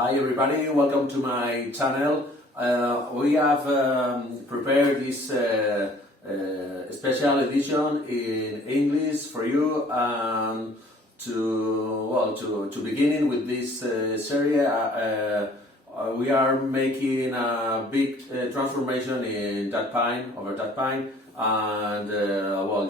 Hi everybody, welcome to my channel. We have prepared this special edition in English for you to beginning with this series. We are making a big transformation in that pine, over that pine, and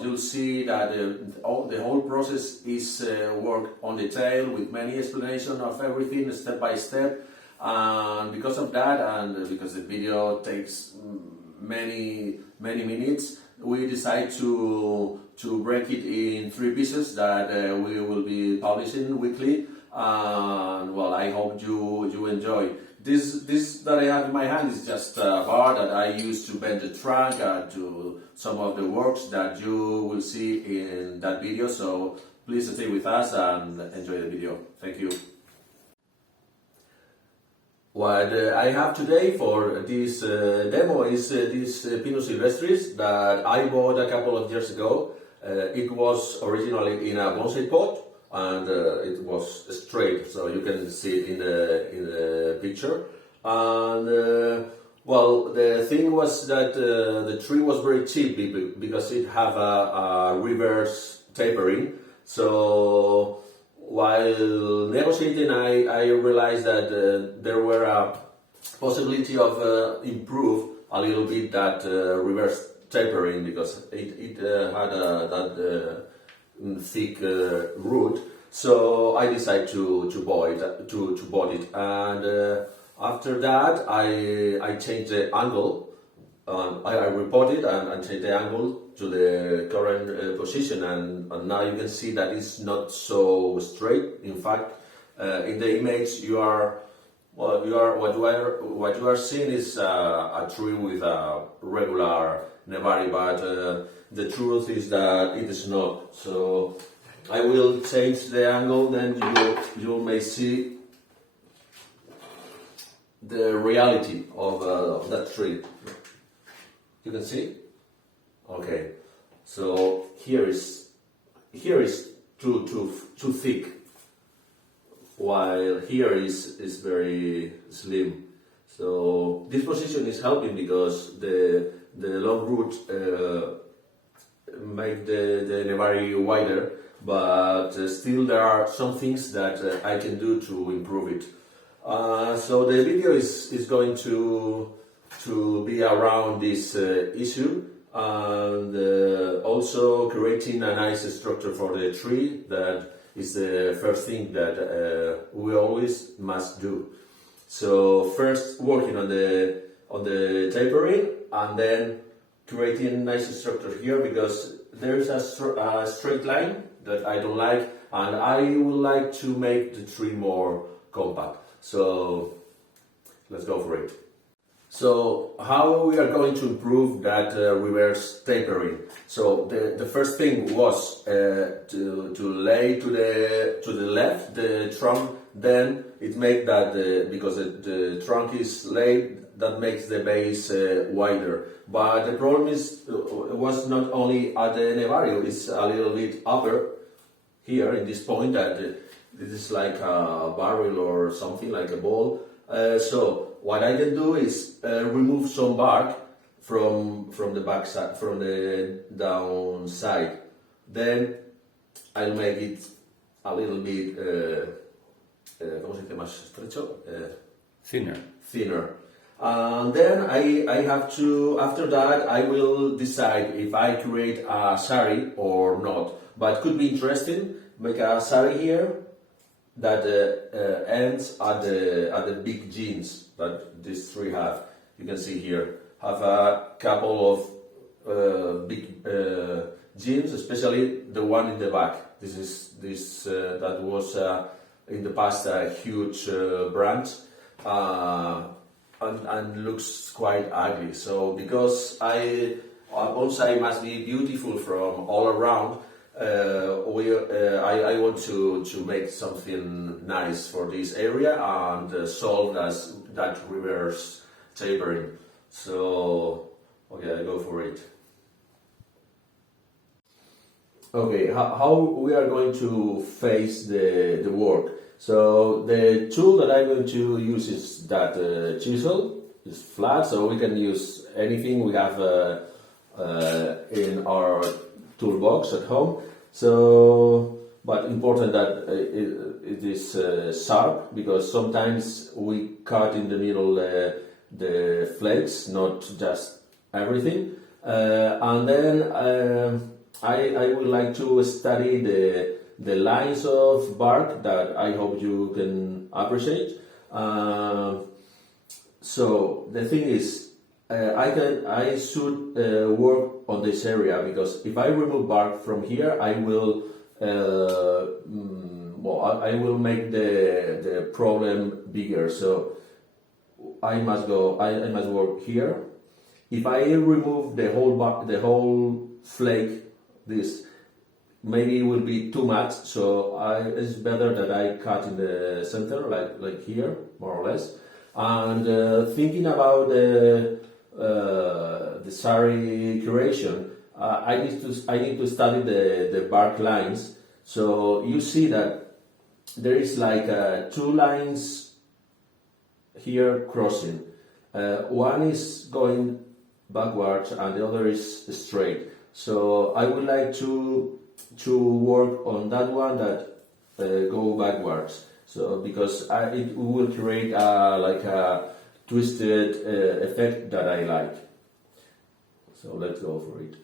you'll see that the whole process is worked on detail with many explanation of everything step by step. And because of that, and because the video takes many minutes, we decide to break it in 3 pieces that we will be publishing weekly. And I hope you enjoy. This that I have in my hand is just a bar that I use to bend the trunk and to some of the works that you will see in that video. So please stay with us and enjoy the video. Thank you. What I have today for this demo is this Pinus Sylvestris that I bought a couple of years ago. It was originally in a bonsai pot, and it was straight, so you can see it in the picture. And the thing was that the tree was very cheap because it have a reverse tapering. So while negotiating, I realized that there were a possibility of improve a little bit that reverse tapering, because it had that thick root. So I decided to buy it, and after that I changed the angle. I reported and changed the angle to the current position, and now you can see that it's not so straight. In fact, in the image what you are seeing is a tree with a regular nebari, but the truth is that it is not. So I will change the angle, then you may see the reality of that tree. You can see? Okay. So here is too thick, while here is very slim. So this position is helping because the long root make the nebari wider, but still there are some things that I can do to improve it. So the video is going to be around this issue, and also creating a nice structure for the tree. That is the first thing that we always must do. So first working on the tapering, and then creating a nice structure here, because there is a straight line that I don't like, and I would like to make the tree more compact. So let's go for it. So how we are going to improve that reverse tapering? So the first thing was to lay to the left the trunk. Then it makes that because the trunk is laid, that makes the base wider. But the problem was not only at the nevario, it's a little bit upper here in this point, that this is like a barrel or something, like a ball. So what I can do is remove some bark from the back side, from the down side. Then I'll make it a little bit ¿cómo se dice? Más estrecho? Thinner. And then I have to, after that, I will decide if I create a sari or not. But could be interesting, make a sari here that ends at the big jeans that this tree have. You can see here, have a couple of big jeans, especially the one in the back. That was in the past a huge branch, and looks quite ugly. So because bonsai must be beautiful from all around, I want to make something nice for this area and solve that reverse tapering. So okay, I go for it. Okay, how we are going to face the work? So the tool that I'm going to use is that chisel. It's flat, so we can use anything we have in our toolbox at home. So, but important that it is sharp, because sometimes we cut in the middle the flakes, not just everything. And then I would like to study the lines of bark that I hope you can appreciate. So the thing is, I should work on this area, because if I remove bark from here, I will I will make the problem bigger. So I must work here. If I remove the whole flake, this maybe it will be too much. So it's better that I cut in the center, like here, more or less. And thinking about the sari creation, I need to study the bark lines. So you see that there is like two lines here crossing. One is going backwards and the other is straight. So I would like to work on that one that go backwards. So because it will create like a twisted effect that I like. So let's go for it.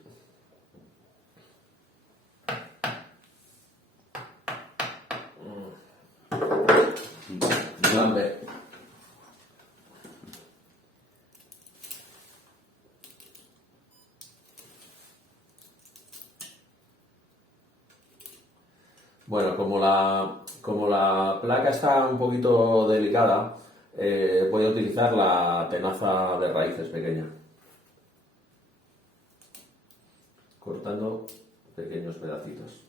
Bueno, como la placa está un poquito delicada, voy a utilizar la tenaza de raíces pequeña, cortando pequeños pedacitos.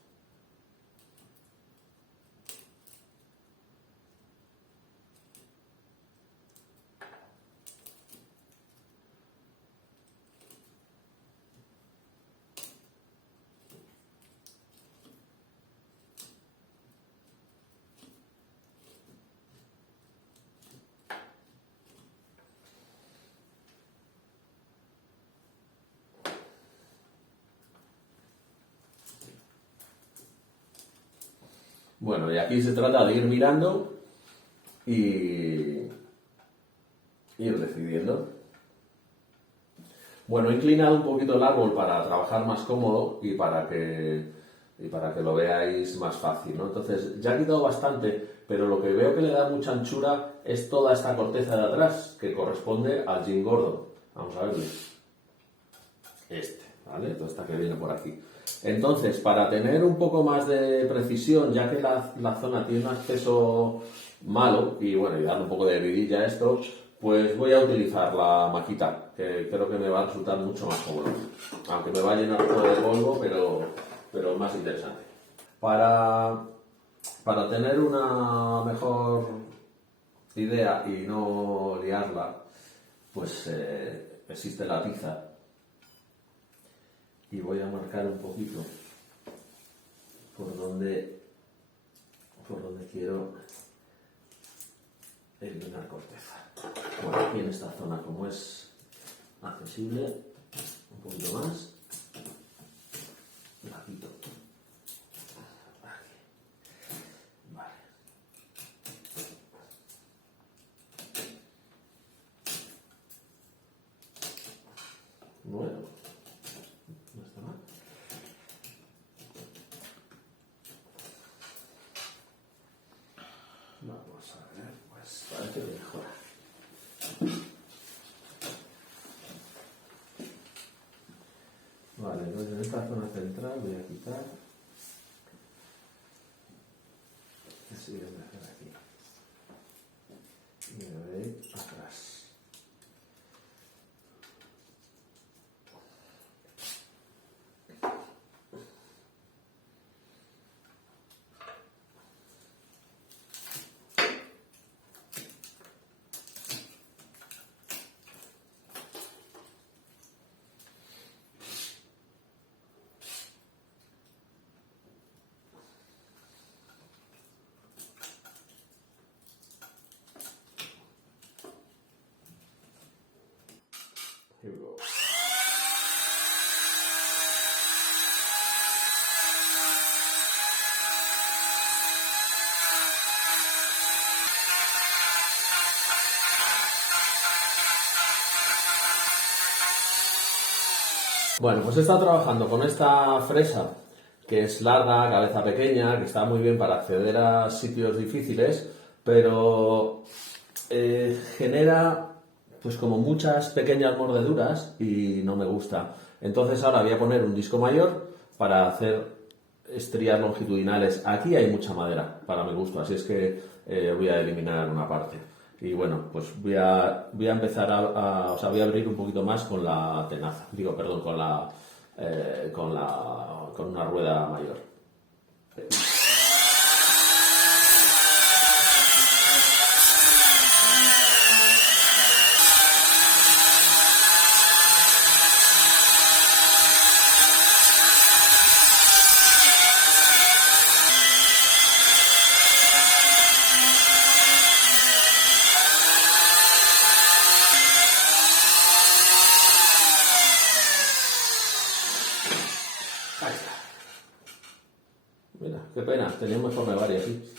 Bueno, y aquí se trata de ir mirando y ir decidiendo. Bueno, he inclinado un poquito el árbol para trabajar más cómodo y para que lo veáis más fácil, ¿no? Entonces, ya he quitado bastante, pero lo que veo que le da mucha anchura es toda esta corteza de atrás, que corresponde al gin gordo. Vamos a verlo. ¿Vale? Toda esta que viene por aquí. Entonces, para tener un poco más de precisión, ya que la zona tiene un acceso malo, y bueno, y darle un poco de vidilla a esto, pues voy a utilizar la maquita, que creo que me va a resultar mucho más cómodo. Aunque me va a llenar todo de polvo, pero más interesante. Para tener una mejor idea y no liarla, pues existe la tiza. Y voy a marcar un poquito por donde quiero eliminar corteza. Bueno, aquí en esta zona, como es accesible, un poquito más, la quito. Aquí. Vale. Bueno. No está mal. Vamos a ver, pues parece que mejora. Vale, entonces en esta zona central voy a quitar. Así voy a empezar aquí. Y me voy a ir atrás. Bueno, pues he estado trabajando con esta fresa que es larga, cabeza pequeña, que está muy bien para acceder a sitios difíciles, pero genera pues como muchas pequeñas mordeduras y no me gusta. Entonces ahora voy a poner un disco mayor para hacer estrías longitudinales. Aquí hay mucha madera para mi gusto, así es que voy a eliminar una parte. Y bueno, pues voy a empezar o sea, voy a abrir un poquito más con la tenaza, digo, perdón, con una rueda mayor. Ahí está. Mira, qué pena, tenía mejor rebar y así.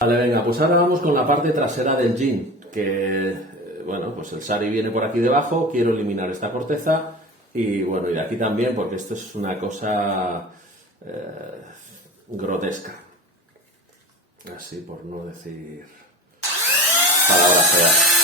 Vale, venga, pues ahora vamos con la parte trasera del jean, que, bueno, pues el sari viene por aquí debajo, quiero eliminar esta corteza y, bueno, y de aquí también, porque esto es una cosa grotesca. Así, por no decir palabras feas.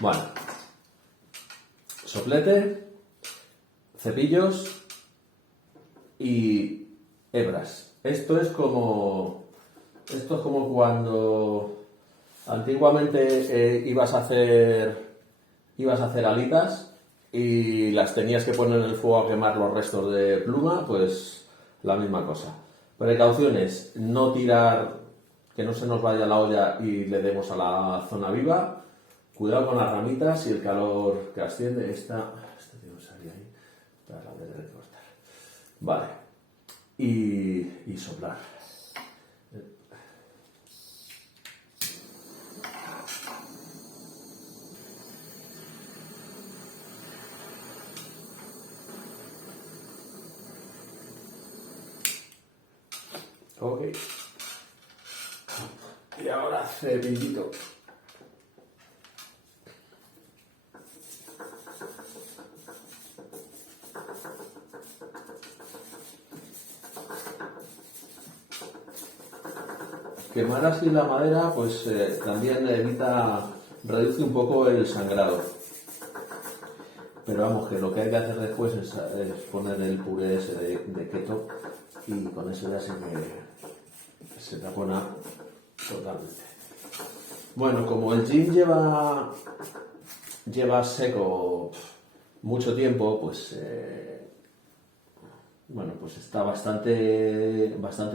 Bueno, soplete, cepillos y hebras. Esto es como cuando antiguamente ibas a hacer alitas y las tenías que poner en el fuego a quemar los restos de pluma, pues la misma cosa. Precauciones, no tirar, que no se nos vaya la olla y le demos a la zona viva. Cuidado con las ramitas y el calor que asciende. Este tío salía ahí. Para la de cortar. Vale. Y soplar. Ok. Y ahora cepillito. Quemar así la madera pues también reduce un poco el sangrado. Pero vamos, que lo que hay que hacer después es poner el puré ese de keto y con eso ya se tapona totalmente. Bueno, como el gin lleva seco mucho tiempo, pues bueno, pues está bastante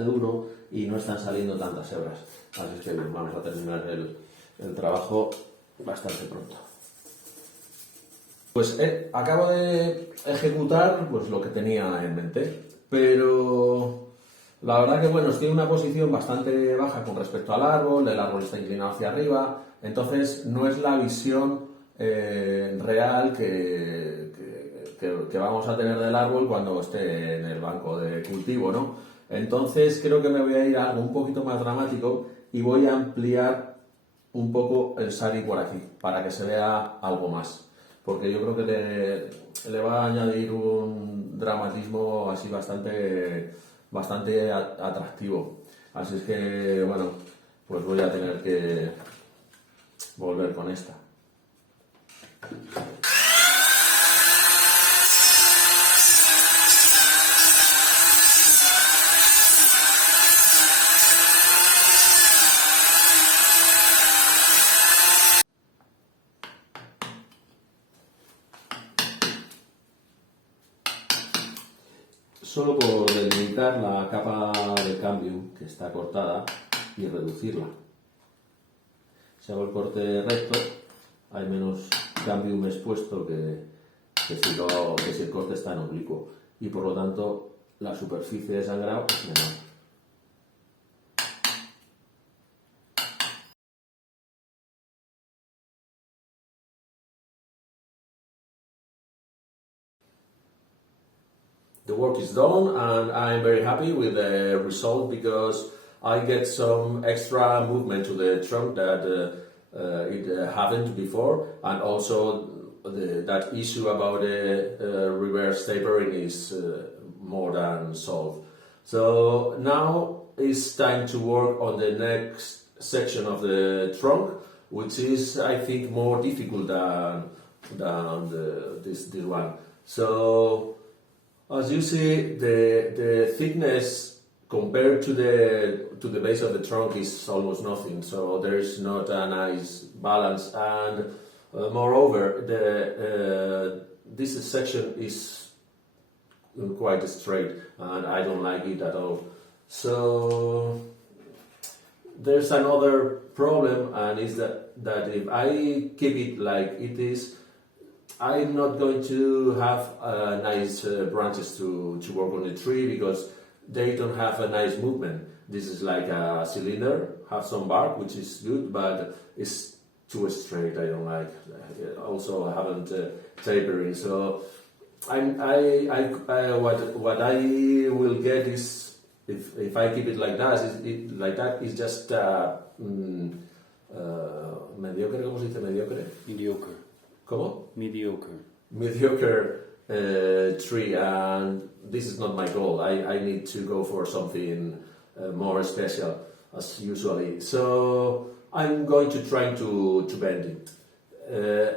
duro y no están saliendo tantas hebras. Así es que vamos a terminar el trabajo bastante pronto. Pues acabo de ejecutar pues lo que tenía en mente, pero la verdad que bueno, estoy en una posición bastante baja con respecto al árbol, el árbol está inclinado hacia arriba, entonces no es la visión real que vamos a tener del árbol cuando esté en el banco de cultivo, ¿no? Entonces creo que me voy a ir a algo un poquito más dramático y voy a ampliar un poco el sari por aquí, para que se vea algo más. Porque yo creo que le va a añadir un dramatismo así bastante atractivo. Así es que, bueno, pues voy a tener que volver con esta. Solo por delimitar la capa de cambium que está cortada y reducirla. Si hago el corte recto, hay menos cambium expuesto que que si el corte está en oblicuo y por lo tanto la superficie de sangrado es menor. The work is done and I'm very happy with the result because I get some extra movement to the trunk that it haven't before, and also that issue about the reverse tapering is more than solved. So now it's time to work on the next section of the trunk, which is, I think, more difficult than this one. So as you see, the thickness compared to the base of the trunk is almost nothing. So there is not a nice balance, and moreover, this section is quite straight, and I don't like it at all. So there's another problem, and is that if I keep it like it is, I'm not going to have nice branches to work on the tree because they don't have a nice movement. This is like a cylinder, have some bark, which is good, but it's too straight. I don't like. Also, I haven't tapering. So, what I will get is if I keep it like that, is just mediocre. ¿Cómo se dice mediocre? Mediocre. ¿Cómo? Mediocre. Mediocre tree, and this is not my goal. I need to go for something more special as usually. So I'm going to try to bend it,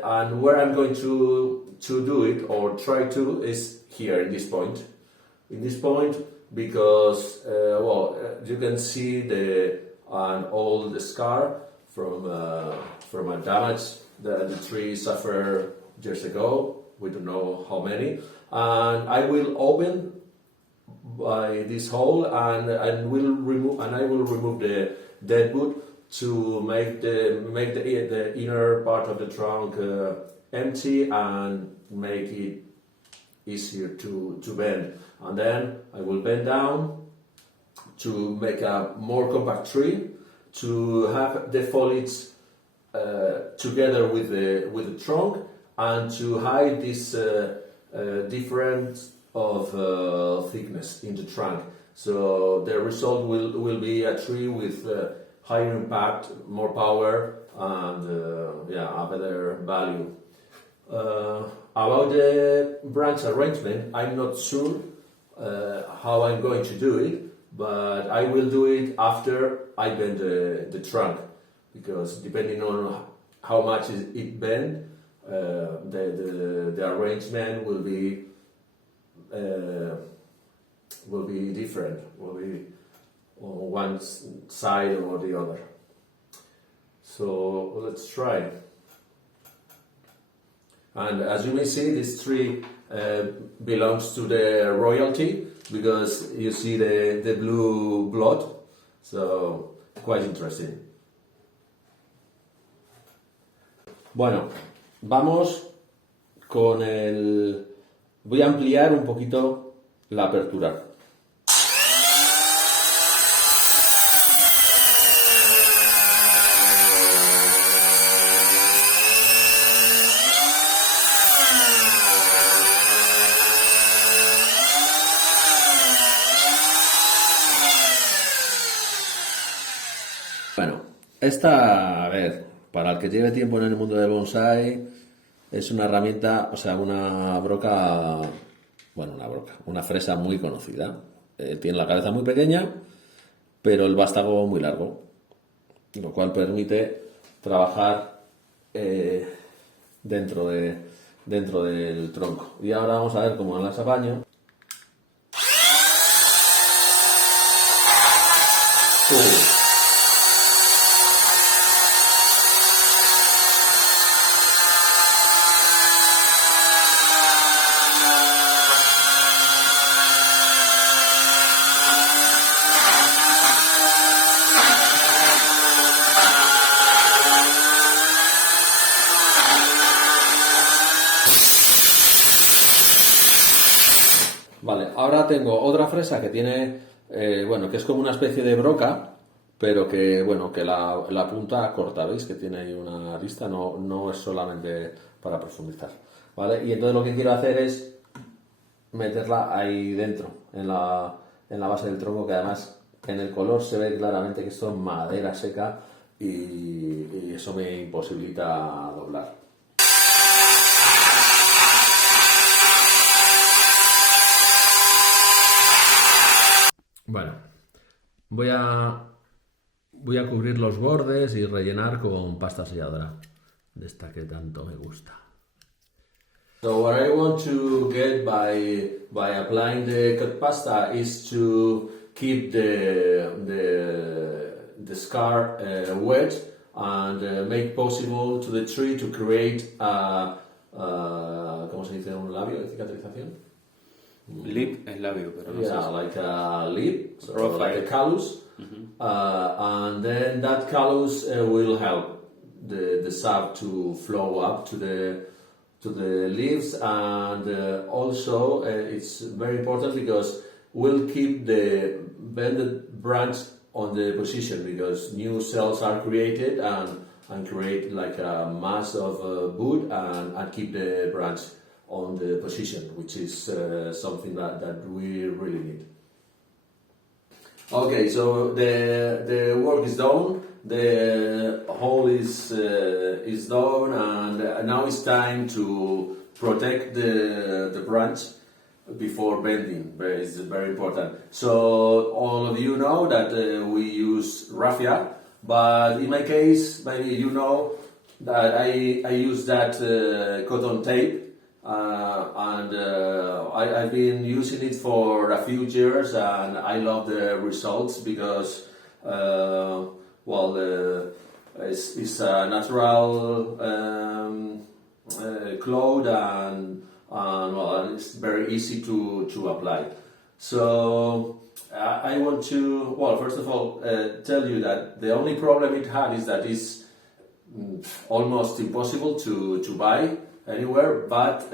and where I'm going to do it or try to is here in this point. In this point, because you can see an old scar from a damage that the tree suffered years ago. We don't know how many, and I will open by this hole and I will remove the dead wood to make the inner part of the trunk empty and make it easier to bend. And then I will bend down to make a more compact tree, to have the foliage together with the trunk, and to hide this difference of thickness in the trunk. So the result will be a tree with higher impact, more power, and a better value. About the branch arrangement, I'm not sure how I'm going to do it, but I will do it after I bend the trunk, because depending on how much it bend, the arrangement will be different. Will be on one side or the other. So let's try. And as you may see, this tree belongs to the royalty because you see the blue blood. So quite interesting. Bueno, vamos con el... Voy a ampliar un poquito la apertura. Bueno, esta, a ver, para el que lleve tiempo en el mundo del bonsai, es una herramienta, o sea, una fresa muy conocida. Tiene la cabeza muy pequeña, pero el vástago muy largo, lo cual permite trabajar dentro del tronco. Y ahora vamos a ver cómo las apaño. Vale, ahora tengo otra fresa que tiene, bueno, que es como una especie de broca, pero que, bueno, que la punta corta, ¿veis? Que tiene ahí una arista, no es solamente para profundizar, ¿vale? Y entonces lo que quiero hacer es meterla ahí dentro, en la base del tronco, que además en el color se ve claramente que esto es madera seca y eso me imposibilita doblar. Bueno, voy a cubrir los bordes y rellenar con pasta selladora, de esta que tanto me gusta. So what I want to get by applying the cut pasta is to keep the scar wet and make possible to the tree to create ¿cómo se dice un labio de cicatrización? Lip es labio, pero no sé. Yeah, like a lip, so Profile. like a callus, and then that callus will help the sap to flow up to the leaves, and also it's very important because we'll keep the bended branch on the position because new cells are created and create like a mass of wood and keep the branch on the position, which is something that we really need. Okay, so the work is done, the hole is done, and now it's time to protect the branch before bending. It's very important. So all of you know that we use raffia, but in my case, maybe you know that I use that cotton tape. I've been using it for a few years and I love the results because it's a natural cloth and it's very easy to apply. So I want to, first of all, tell you that the only problem it had is that it's almost impossible to buy anywhere, but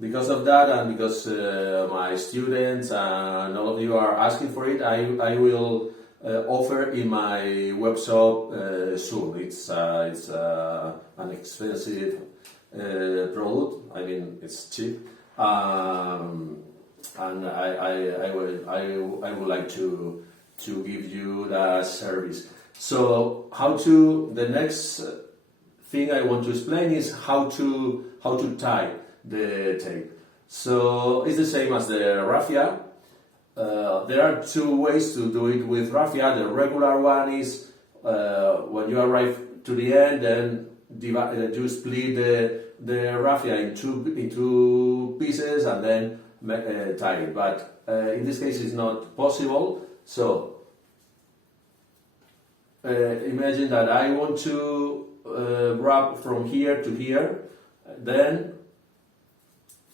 because of that and because my students and all of you are asking for it, I will offer in my web shop soon. It's an expensive product. I mean, it's cheap, and I would like to give you that service. So the next thing I want to explain is how to tie the tape. So it's the same as the raffia. There are two ways to do it with raffia. The regular one is when you arrive to the end, then you split the raffia into pieces and then tie it. But in this case, it's not possible. So imagine that I want to wrap from here to here, then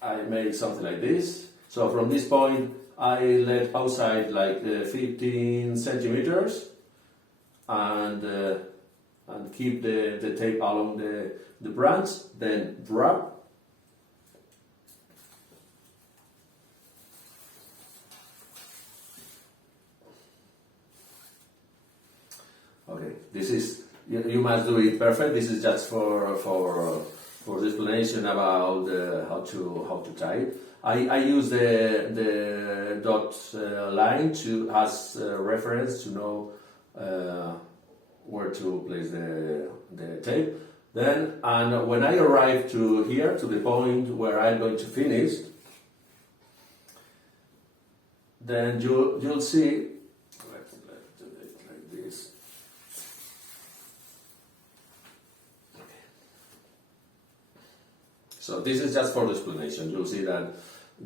I make something like this. So from this point I let outside like 15 centimeters and keep the tape along the branch, then wrap. Okay, this is, you must do it perfect. This is just for the explanation about how to tie it. I use the dot line as reference to know where to place the tape. Then, and when I arrive to here, to the point where I'm going to finish, then you'll see. Let's do it like this. So this is just for the explanation. You'll see that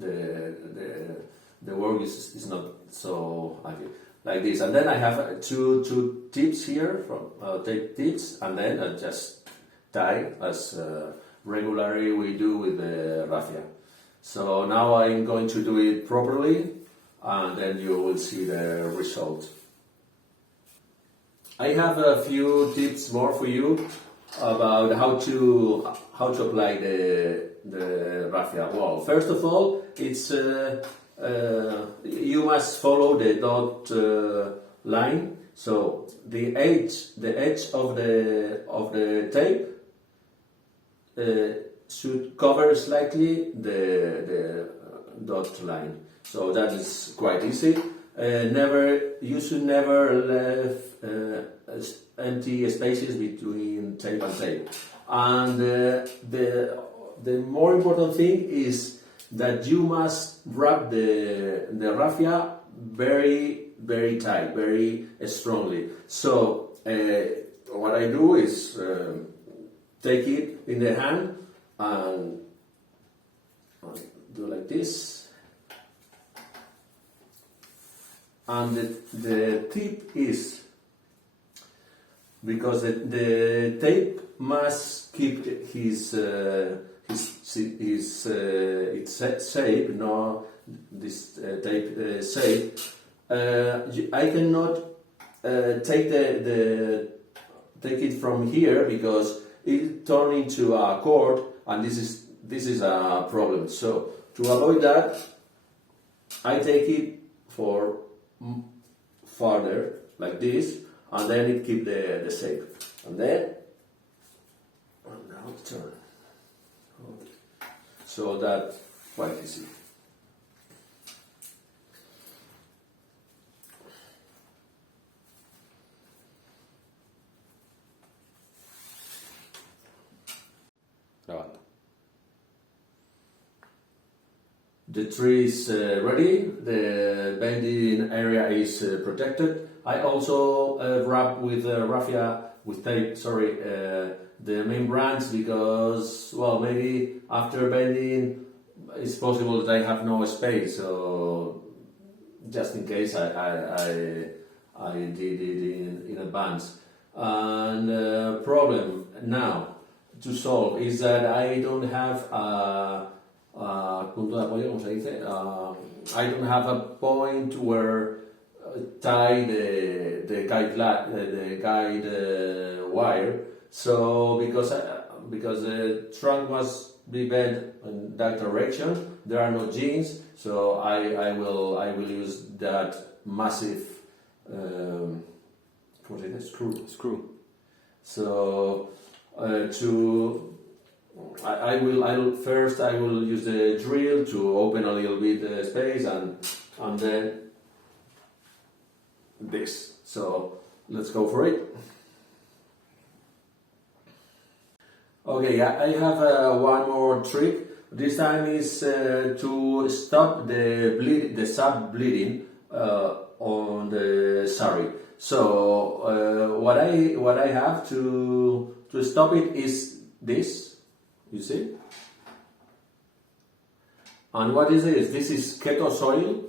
the work is not so ugly. Like this, and then I have two tips here from tape tips, and then I just tie as regularly we do with the raffia. So now I'm going to do it properly, and then you will see the result. I have a few tips more for you about how to apply the raffia. Well, first of all, it's you must follow the dot line. So the edge of the tape should cover slightly the dot line. So that is quite easy. You should never leave empty spaces between tape and tape. And the more important thing is that you must wrap the raffia very, very tight, very strongly. So what I do is take it in the hand and do like this. And the tip is, because the tape must keep its shape, no, this tape shape. I cannot take it from here because it turns into a cord, and this is a problem. So to avoid that, I take it for farther like this, and then it keeps the shape. And then now turn. So that's quite easy. Grabando. The tree is ready, the bending area is protected. I also wrap with raffia, with tape, the main branch, because, well, maybe after bending it's possible that I have no space, so just in case I did it in advance. And problem now to solve is that I don't have punto de apoyo, como se dice. I don't have a point where tie the guide wire. So because the trunk must be bent in that direction, there are no jeans. So I will use that massive Screw. So I will first use the drill to open a little bit space, and then this. So let's go for it. Okay, I have one more trick. This time is to stop the sub bleeding on the sari. So what I have to stop it is this. You see? And what is this? This is keto soil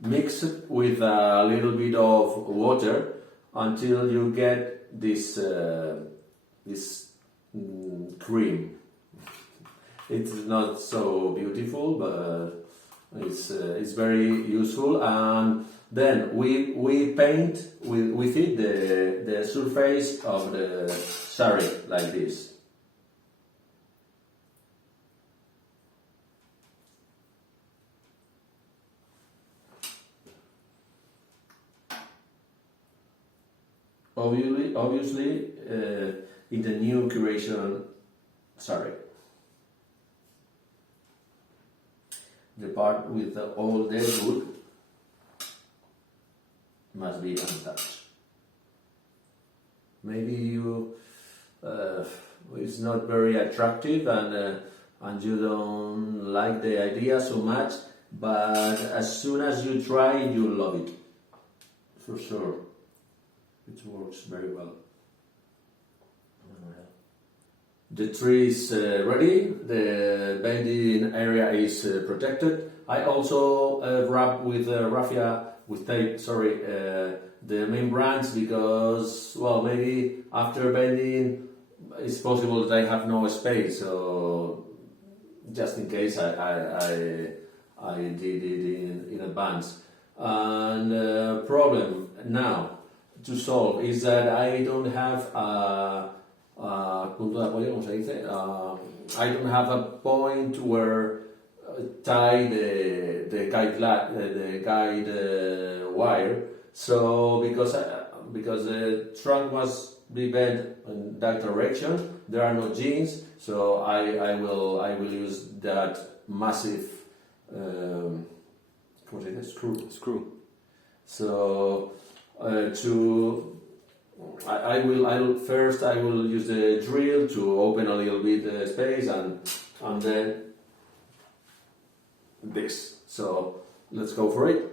mixed with a little bit of water until you get this cream. It's not so beautiful, but it's very useful. And then we paint with it the surface of the sari like this. Obviously, in the new curation, the part with all the wood must be untouched. Maybe it's not very attractive, and you don't like the idea so much, but as soon as you try, you'll love it, for sure. It works very well. The tree is ready, the bending area is protected. I also wrap with raffia, with tape, the main branch, because, well, maybe after bending it's possible that I have no space, so just in case I did it in advance. And problem now to solve is that I don't have punto de apoyo, como se dice. I don't have a point where tie the the guide wire. So because the trunk must be bent in that direction, there are no jeans. So I will use that massive Screw. So I will first use the drill to open a little bit the space and then this. So let's go for it.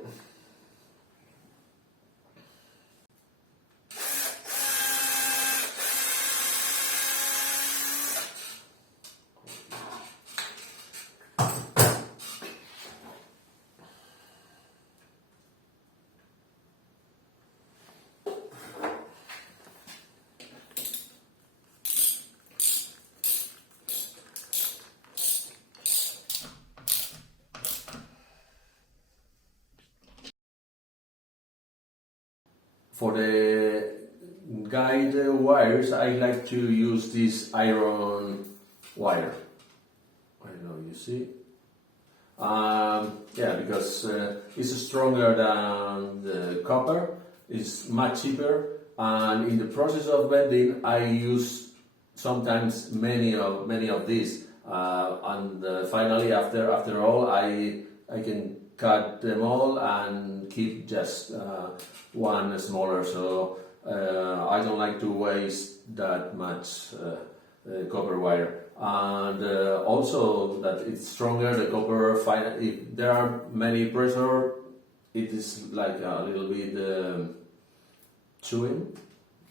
For the guide wires, I like to use this iron wire. I don't know, you see? Yeah, because it's stronger than the copper, it's much cheaper, and in the process of bending, I use sometimes many of these, and finally, after all, I can cut them all and keep just one smaller. So I don't like to waste that much copper wire, and also that it's stronger. The copper, if there are many pressure, it is like a little bit chewing,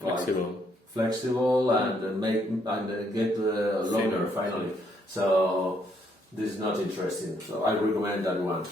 flexible, and get longer finally. So this is not interesting. So I recommend that one.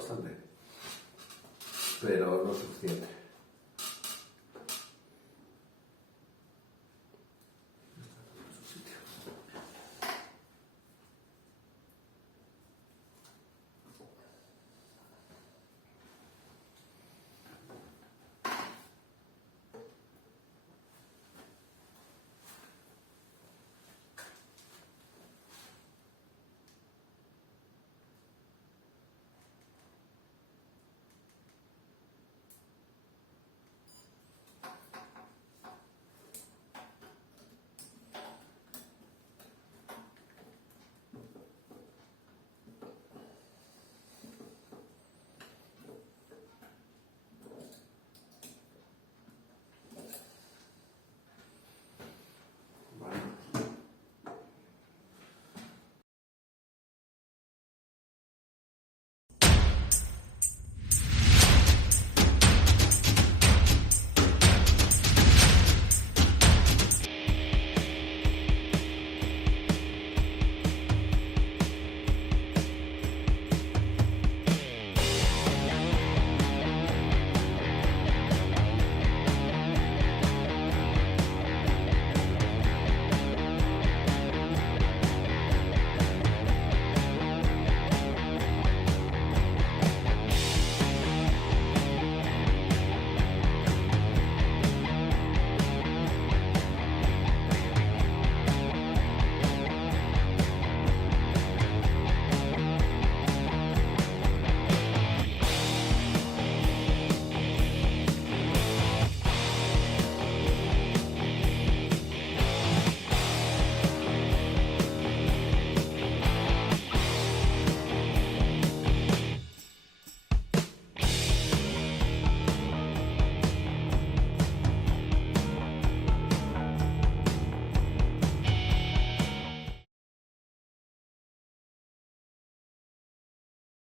bastante. Pero no es suficiente.